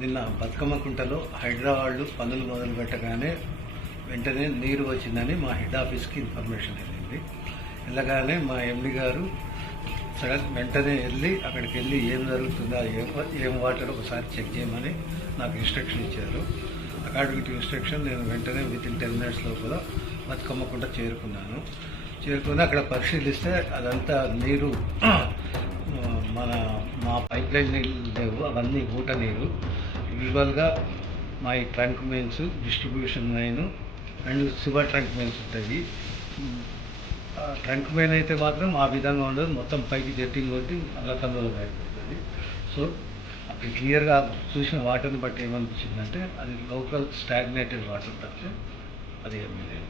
నిన్న బతుకమ్మ కుంటలో హైదరాబాద్లో పనులు మొదలు పెట్టగానే వెంటనే నీరు వచ్చిందని మా హెడ్ ఆఫీస్కి ఇన్ఫర్మేషన్ వెళ్ళింది. వెళ్ళగానే మా ఎండి గారు వెంటనే వెళ్ళి అక్కడికి వెళ్ళి ఏం జరుగుతుందా, ఏం వాటర్ ఒకసారి చెక్ చేయమని నాకు ఇన్స్ట్రక్షన్ ఇచ్చారు. అకాడమిక్ ఇన్స్ట్రక్షన్ నేను వెంటనే వితిన్ 10 minutes లోపల బతుకమ్మ కుంట చేరుకుని అక్కడ పరిశీలిస్తే అదంతా నీరు మా పైప్ లైన్ నీళ్ళు లేవు, అవన్నీ ఊట నీరు. యూజువల్గా మా ఈ trunk mains, distribution main and sewer trunk mains ఉంటాయి. ట్రంక్ మెయిన్ అయితే మాత్రం ఆ విధంగా ఉండదు, మొత్తం పైకి జెట్టింగ్ కొట్టి అల్లకందులో అయిపోతుంది. సో అది క్లియర్గా చూసిన వాటర్ని బట్టి ఏమనిపించిందంటే అది లోకల్ స్టాగ్నేటెడ్ వాటర్ తప్పితే అది ఏమీ లేదు.